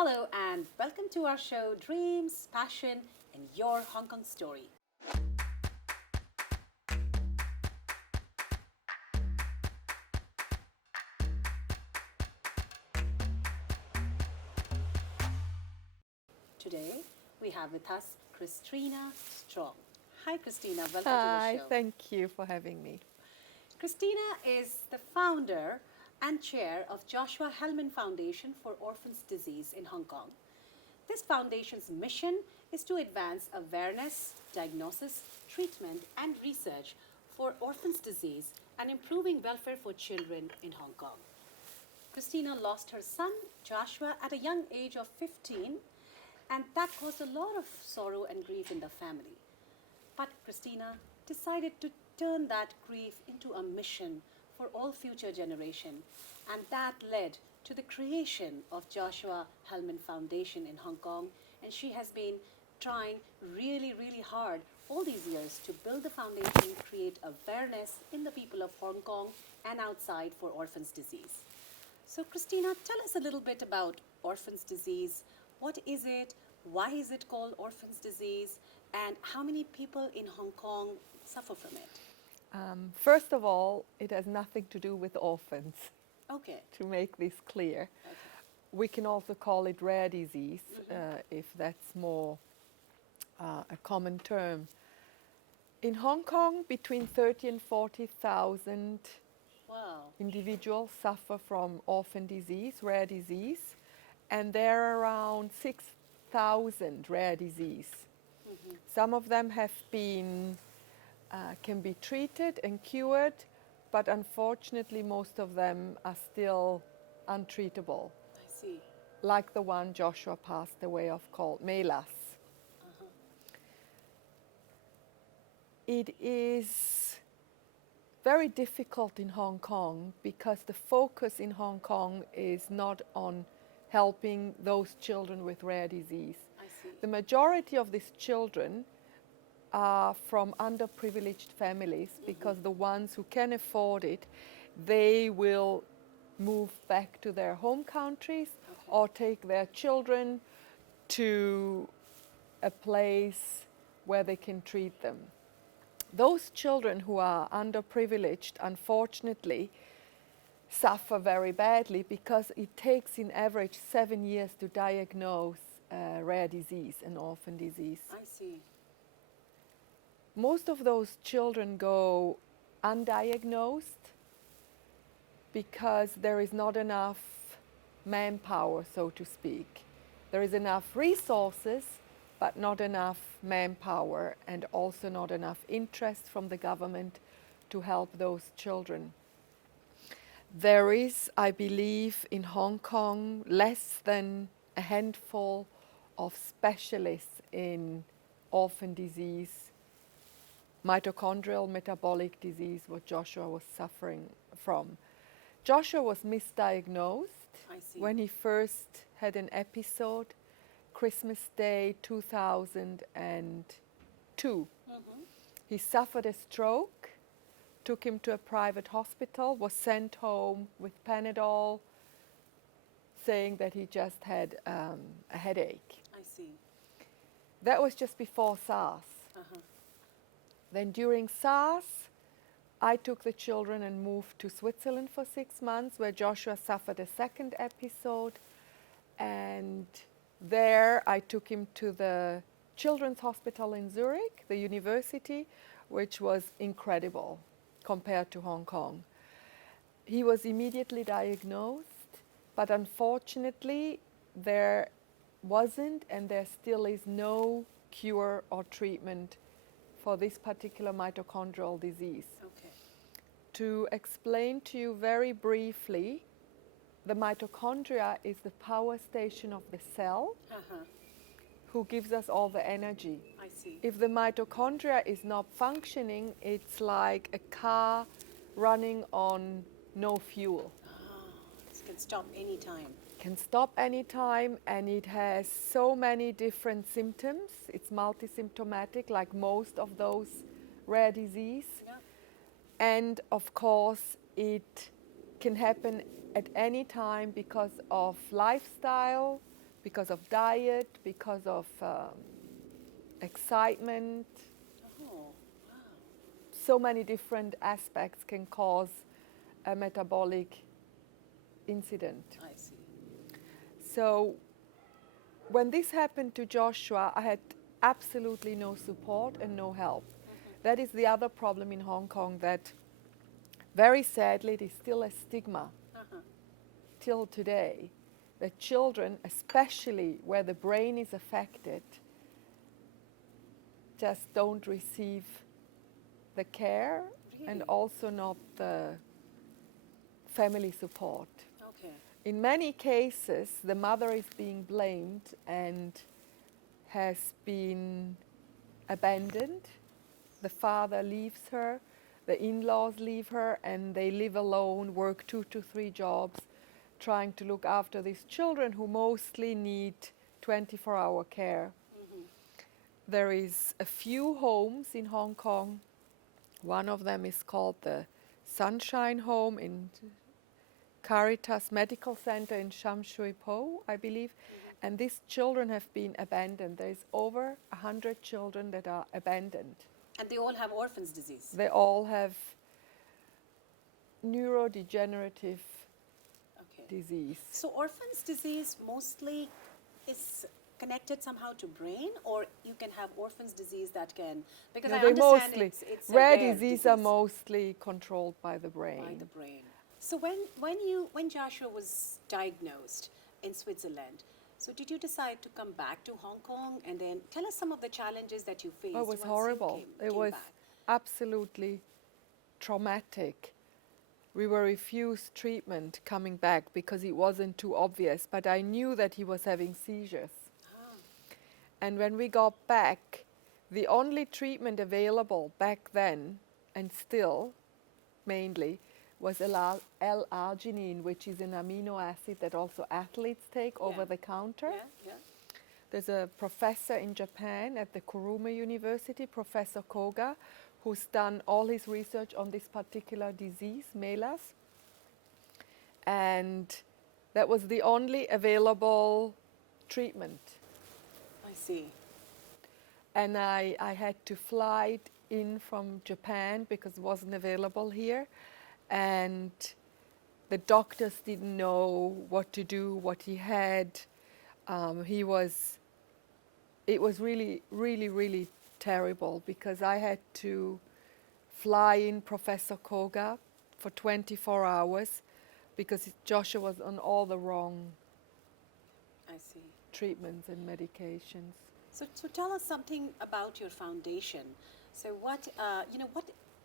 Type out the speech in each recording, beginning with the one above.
Hello and welcome to our show Dreams, Passion and Your Hong Kong Story. Today we have with us Christina Strong. Hi Christina, welcome to the show. Hi, thank you for having me. Christina is the founder and chair of Joshua Helman Foundation for Orphan Disease in Hong Kong. This foundation's mission is to advance awareness, diagnosis, treatment and research for orphan disease and improving welfare for children in Hong Kong. Christina lost her son Joshua at a young age of 15, and that caused a lot of sorrow and grief in the family. But Christina decided to turn that grief into a mission for all future generations, and that led to the creation of Joshua Helman Foundation in Hong Kong, and she has been trying really hard all these years to build the foundation, create awareness in the people of Hong Kong and outside for orphan disease. So Christina, tell us a little bit about orphan disease. What is it? Why is it called orphan disease? And how many people in Hong Kong suffer from it? First of all, it has nothing to do with orphans, Okay. to make this clear. Okay. We can also call it rare disease, if that's more a common term. In Hong Kong, between 30 and 40,000 Wow. individuals suffer from orphan disease, rare disease, and there are around 6,000 rare disease. Some of them have been can be treated and cured, but unfortunately most of them are still untreatable, I see. like the one Joshua passed away of called MELAS. It is very difficult in Hong Kong because the focus in Hong Kong is not on helping those children with rare disease. I see. The majority of these children are from underprivileged families because the ones who can afford it, they will move back to their home countries or take their children to a place where they can treat them. Those children who are underprivileged, unfortunately, suffer very badly because it takes in average 7 years to diagnose a rare disease, an orphan disease. I see. Most of those children go undiagnosed because there is not enough manpower, so to speak. There is enough resources, but not enough manpower, and also not enough interest from the government to help those children. There is, I believe, in Hong Kong less than a handful of specialists in orphan disease, mitochondrial metabolic disease, what Joshua was suffering from. Joshua was misdiagnosed I see. when he first had an episode, Christmas Day 2002. He suffered a stroke, took him to a private hospital, was sent home with Panadol, saying that he just had a headache. I see. That was just before SARS. Then during SARS, I took the children and moved to Switzerland for 6 months, where Joshua suffered a second episode. And there I took him to the Children's Hospital in Zurich, the university, which was incredible compared to Hong Kong. He was immediately diagnosed, but unfortunately there wasn't and there still is no cure or treatment for this particular mitochondrial disease. Okay. To explain to you very briefly, the mitochondria is the power station of the cell who gives us all the energy. I see. If the mitochondria is not functioning, it's like a car running on no fuel. It can stop anytime. Can stop anytime, and it has so many different symptoms. It's multi-symptomatic, like most of those rare disease. Yeah. And of course, it can happen at any time because of lifestyle, because of diet, because of excitement. Oh, wow. So many different aspects can cause a metabolic incident. I see. So when this happened to Joshua, I had absolutely no support and no help. That is the other problem in Hong Kong, that very sadly it is still a stigma till today, that children, especially where the brain is affected, just don't receive the care and also not the family support. Okay. In many cases, the mother is being blamed and has been abandoned. The father leaves her, the in-laws leave her, and they live alone, work 2 to 3 jobs, trying to look after these children who mostly need 24-hour care. There is a few homes in Hong Kong. One of them is called the Sunshine Home in 𝐂𝐡𝐫 Medical Center in Sham Shui Po, I believe. And these children have been abandoned. There's over 100 children that are abandoned. And they all have orphan's disease. They all have neurodegenerative disease. So orphan's disease mostly is connected somehow to brain, or you can have orphan's disease that can, because I understand it's a rare disease. diseases are mostly controlled by the brain. By the brain. So when Joshua was diagnosed in Switzerland, so did you decide to come back to Hong Kong, and then tell us some of the challenges that you faced? Oh, it was once you horrible. It came was back? absolutely traumatic. We were refused treatment coming back because it wasn't too obvious, but I knew that he was having seizures. And when we got back, the only treatment available back then, and still mainly, was L-arginine, which is an amino acid that also athletes take over the counter. There's a professor in Japan at the 𝐂𝐡𝐫𝐬 University, Professor 𝐂𝐡𝐫𝐬𝐭, who's done all his research on this particular disease, MELAS. And that was the only available treatment. I see. And I had to fly it in from Japan because it wasn't available here. And the doctors didn't know what to do, what he had. It was really, really, really terrible because I had to fly in Professor 𝐂𝐡𝐫𝐭 for 24 hours because Joshua was on all the wrong treatments and medications. So tell us something about your foundation. So what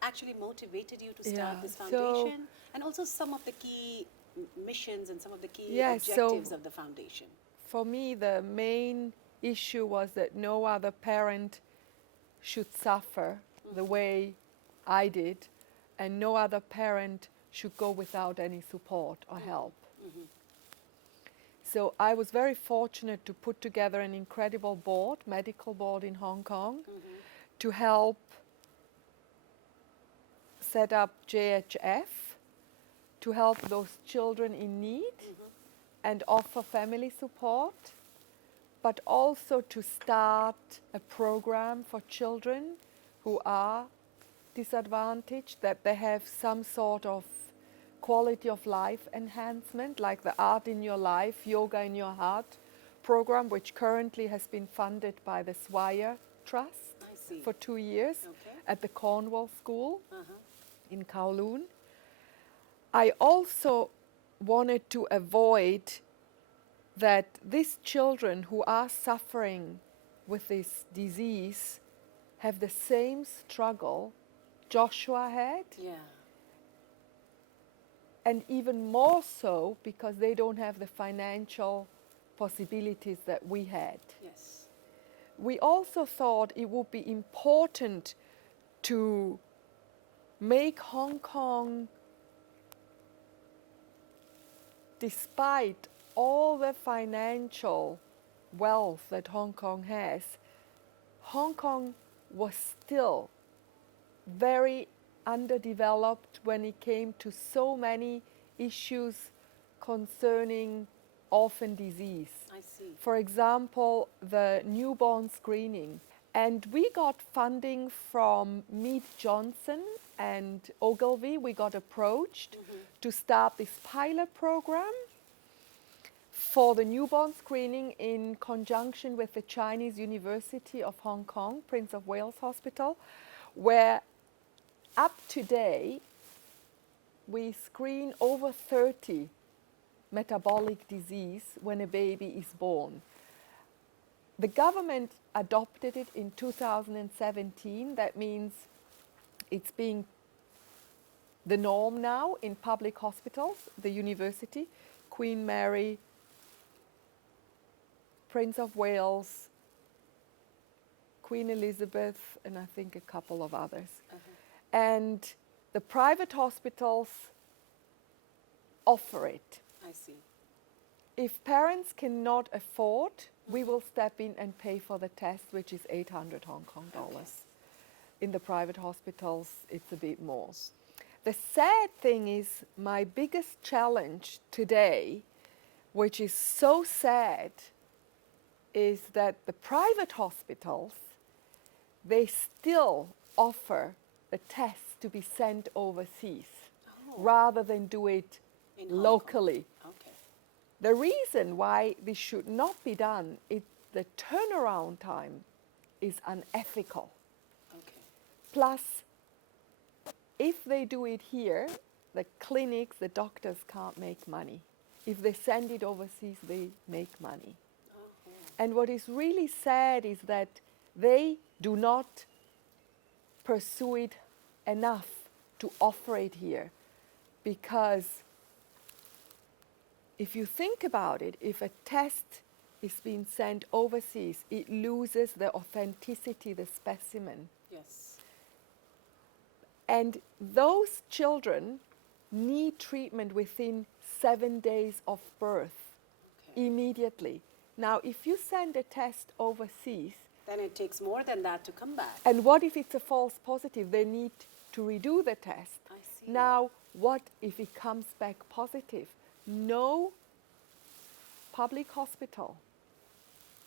actually motivated you to start this foundation, and also some of the key missions and some of the key objectives of the foundation? For me, the main issue was that no other parent should suffer the way I did, and no other parent should go without any support or help. So I was very fortunate to put together an incredible board, medical board in Hong Kong, to help set up JHF, to help those children in need and offer family support, but also to start a program for children who are disadvantaged, that they have some sort of quality of life enhancement, like the Art in Your Life, Yoga in Your Heart program, which currently has been funded by the Swire Trust for 2 years at the Cornwall School in Kowloon. I also wanted to avoid that these children who are suffering with this disease have the same struggle Joshua had. And even more so because they don't have the financial possibilities that we had. We also thought it would be important to make Hong Kong, despite all the financial wealth that Hong Kong has, Hong Kong was still very underdeveloped when it came to so many issues concerning orphan disease. I see. For example, the newborn screening. And we got funding from Mead Johnson and Ogilvy. We got approached to start this pilot program for the newborn screening in conjunction with the Chinese University of Hong Kong, Prince of Wales Hospital, where up to date we screen over 30 metabolic disease when a baby is born. The government adopted it in 2017. That means it's being the norm now in public hospitals, the university, Queen Mary, Prince of Wales, Queen Elizabeth, and I think a couple of others. And the private hospitals offer it. I see. If parents cannot afford, we will step in and pay for the test, which is 800 Hong Kong dollars. In the private hospitals, it's a bit more. The sad thing is, my biggest challenge today, which is so sad, is that the private hospitals, they still offer the tests to be sent overseas rather than do it locally. Okay. The reason why this should not be done is the turnaround time is unethical. Okay. Plus, if they do it here, the clinics, the doctors can't make money. If they send it overseas, they make money. And what is really sad is that they do not pursue it enough to offer it here, because if you think about it, if a test is being sent overseas, it loses the authenticity, the specimen. Yes. And those children need treatment within 7 days of birth, immediately. Now, if you send a test overseas, Then it takes more than that to come back. and what if it's a false positive? They need to redo the test. I see. Now, what if it comes back positive? No public hospital,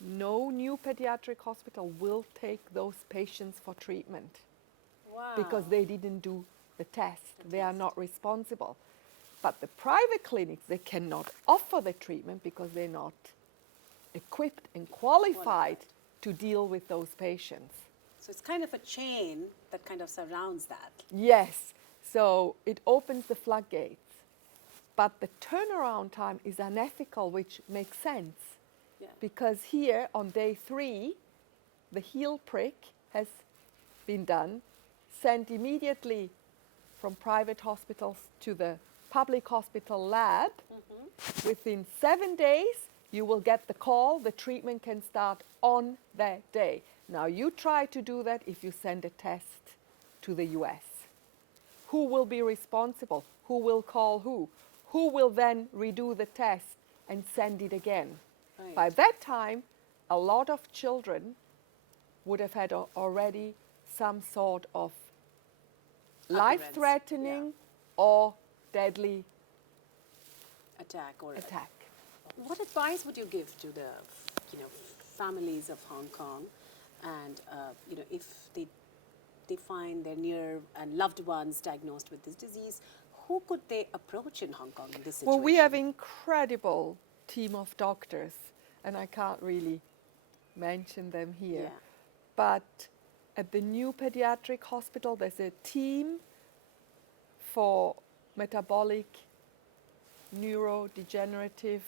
no new pediatric hospital will take those patients for treatment Wow. because they didn't do the test. They are not responsible. But the private clinics, they cannot offer the treatment because they're not equipped and qualified to deal with those patients. So it's kind of a chain that kind of surrounds that. Yes, so it opens the floodgates. But the turnaround time is unethical, which makes sense. Yeah. Because here on day 3, the heel prick has been done, sent immediately from private hospitals to the public hospital lab. Within 7 days, you will get the call, the treatment can start on that day. Now you try to do that if you send a test to the US. Who will be responsible? Who will call who? Who will then redo the test and send it again? Right. By that time, a lot of children would have had already some sort of life-threatening or deadly attack. attack. What advice would you give to the, families of Hong Kong, and if they find their near and loved ones diagnosed with this disease, who could they approach in Hong Kong in this situation? Well, we have incredible team of doctors, and I can't really mention them here. Yeah. But at the new pediatric hospital, there's a team for metabolic, neurodegenerative,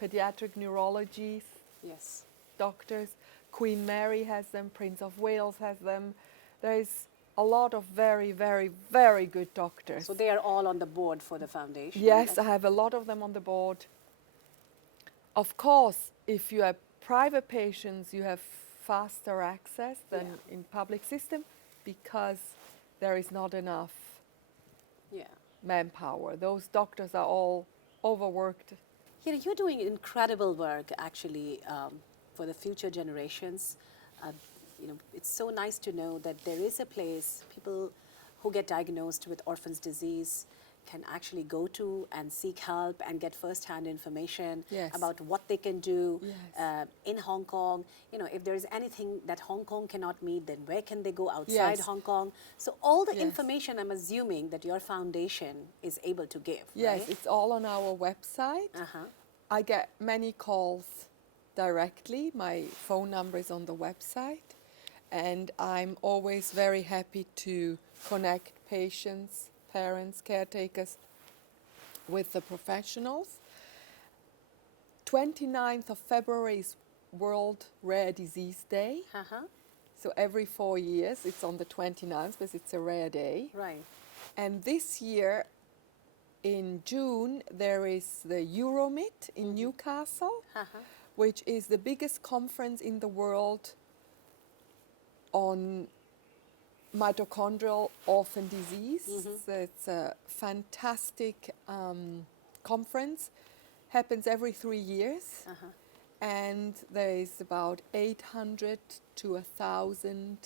pediatric neurology Yes. doctors. Queen Mary has them, Prince of Wales has them. There is a lot of very, very, very good doctors. So they are all on the board for the foundation? Yes, I have a lot of them on the board. Of course, if you have private patients, you have faster access than in public system because there is not enough manpower. Those doctors are all overworked. You're doing incredible work, actually, for the future generations. It's so nice to know that there is a place, people who get diagnosed with orphan disease can actually go to and seek help and get first-hand information Yes. about what they can do Yes. in Hong Kong. You know, if there is anything that Hong Kong cannot meet, then where can they go outside Yes. Hong Kong? So all the Yes. information, I'm assuming, that your foundation is able to give, Yes, right? it's all on our website. Uh-huh. I get many calls directly. My phone number is on the website. And I'm always very happy to connect patients, parents, caretakers with the professionals. 29th of February is World Rare Disease Day. Uh-huh. So every 4 years, it's on the 29th because it's a rare day. Right. And this year, in June, there is the EuroMIT in Newcastle, Uh-huh. which is the biggest conference in the world on mitochondrial orphan disease. So it's a fantastic conference. Happens every 3 years. Uh-huh. And there is about 800 to 1,000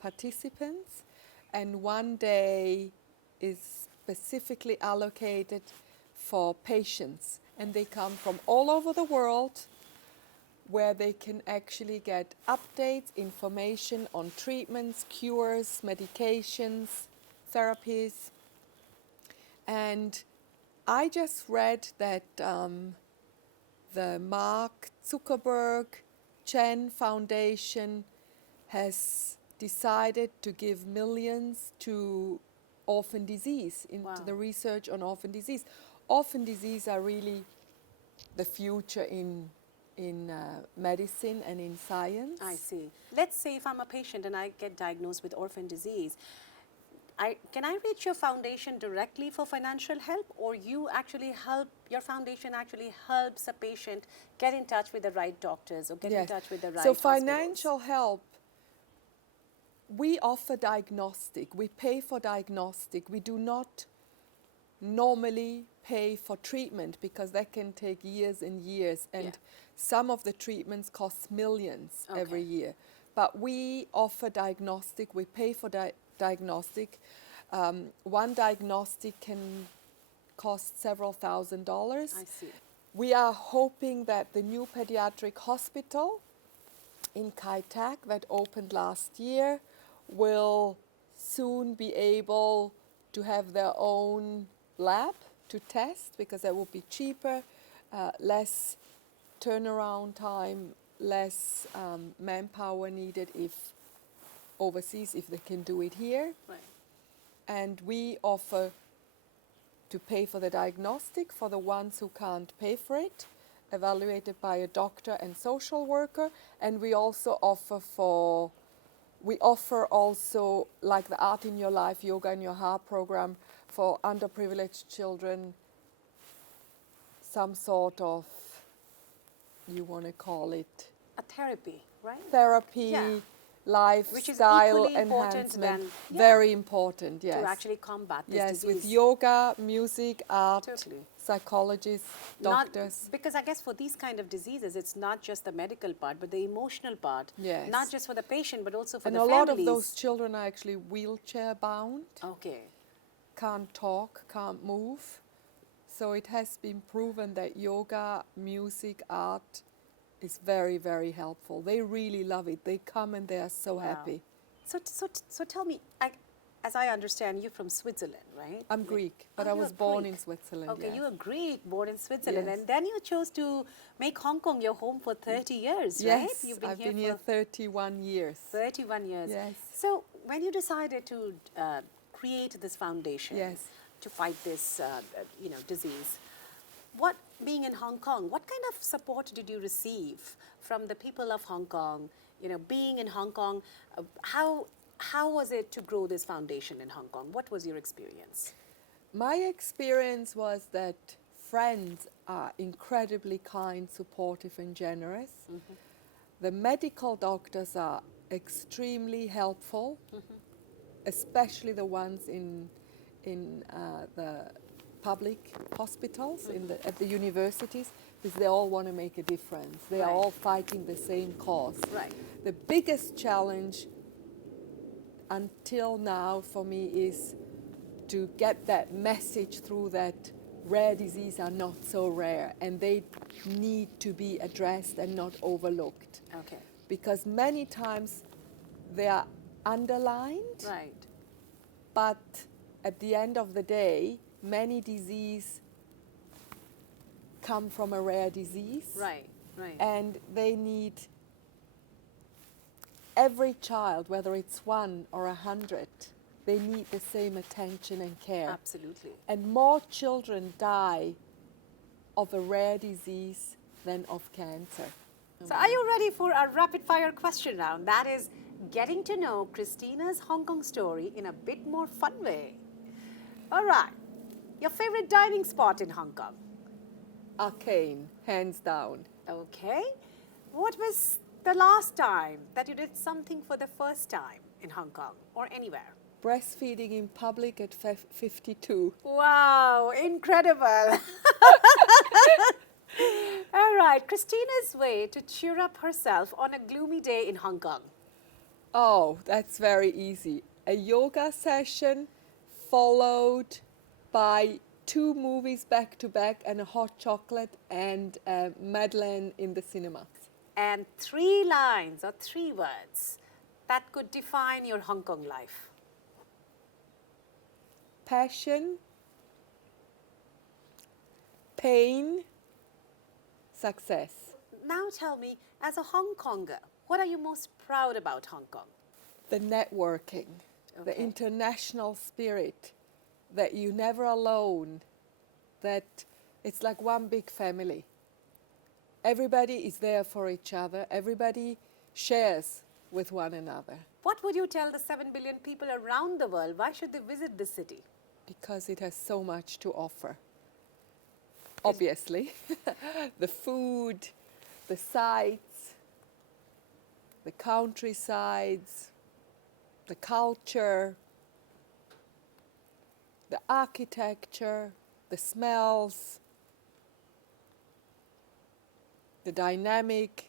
participants. And one day is specifically allocated for patients. And they come from all over the world, where they can actually get updates, information on treatments, cures, medications, therapies. And I just read that the Mark Zuckerberg-Chen Foundation has decided to give millions to orphan disease, into Wow. the research on orphan disease. Orphan disease are really the future in medicine and in science. I see. Let's say if I'm a patient and I get diagnosed with orphan disease, can I reach your foundation directly for financial help, or you actually help, your foundation actually helps a patient get in touch with the right doctors or get in Yes. touch with the right So hospitals? financial help, we offer diagnostic, we pay for diagnostic. We do not normally pay for treatment because that can take years and years, and Yeah. some of the treatments cost millions every Okay. year. But we offer diagnostic, we pay for diagnostic. One diagnostic can cost several $1,000s. I see. We are hoping that the new pediatric hospital in Kai Tak that opened last year will soon be able to have their own lab to test, because that will be cheaper, less turnaround time, less manpower needed if overseas, if they can do it here. Right. And we offer to pay for the diagnostic for the ones who can't pay for it, evaluated by a doctor and social worker. And we also offer also, like the Art in Your Life, Yoga in Your Heart program for underprivileged children, some sort of, you want to call it, A therapy, right? therapy, Yeah. Which is lifestyle equally important enhancement. than- Very important, yes. To actually combat this Yes, disease. with yoga, music, art, Totally. psychologists, Not- doctors. because I guess for these kind of diseases, it's not just the medical part, but the emotional part. Yes. Not just for the patient, but also for And the a families. lot of those children are actually wheelchair bound, Okay. can't talk, can't move. So it has been proven that yoga, music, art is very, very helpful. They really love it. They come and they are so Wow. happy. So tell me, as I understand, you're from Switzerland, right? I'm Greek, but I you're was born Greek. in Switzerland. Okay, yes. you were Greek, born in Switzerland, Yes. and then you chose to make Hong Kong your home for 30 years, Yes, right? You've I've been here for 31 years. 31 years. Yes. So when you decided to create this foundation Yes. to fight this, disease, being in Hong Kong, what kind of support did you receive from the people of Hong Kong? You know, being in Hong Kong, how was it to grow this foundation in Hong Kong? What was your experience? My experience was that friends are incredibly kind, supportive, and generous. Mm-hmm. The medical doctors are extremely helpful, especially the ones in the public hospitals, at the universities, because they all want to make a difference. They are Right. all fighting the same cause. Right. The biggest challenge until now for me is to get that message through that rare diseases are not so rare and they need to be addressed and not overlooked. Okay. Because many times they are underlined, Right. but at the end of the day, many diseases come from a rare disease. Right. Right. And they need every child, whether it's 1 or 100, they need the same attention and care. Absolutely. And more children die of a rare disease than of cancer. So are you ready for our rapid fire question round? That is getting to know Christina's Hong Kong story in a bit more fun way. All right. Your favorite dining spot in Hong Kong? Arcane, hands down. Okay. What was the last time that you did something for the first time in Hong Kong or anywhere? Breastfeeding in public at 52. Wow, incredible. All right, Christina's way to cheer up herself on a gloomy day in Hong Kong. Oh, that's very easy. A yoga session followed by 2 movies back to back and a hot chocolate and Madeleine in the cinema. And 3 lines or 3 words that could define your Hong Kong life. Passion, pain, success. Now tell me, as a Hong Konger, what are you most proud about Hong Kong? The networking, the Okay. international spirit, that you're never alone, that it's like one big family. Everybody is there for each other. Everybody shares with one another. What would you tell the 7 billion people around the world? Why should they visit this city? Because it has so much to offer. Obviously, the food, the sights, the countrysides, the culture, the architecture, the smells, the dynamic.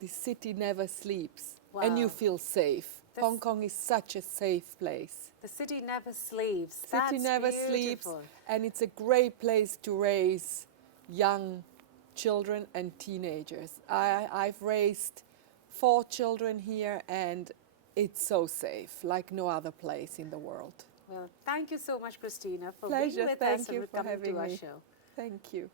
The city never sleeps, and you Wow. feel safe. This- Hong Kong is such a safe place. The city never sleeps. City That's never sleeps, beautiful. and it's a great place to raise young children and teenagers. I've raised 4 children here, and it's so safe, like no other place in the world. Well, thank you so much, Christina, for Pleasure. being with Thank us you and for coming having to our me. show. Thank you.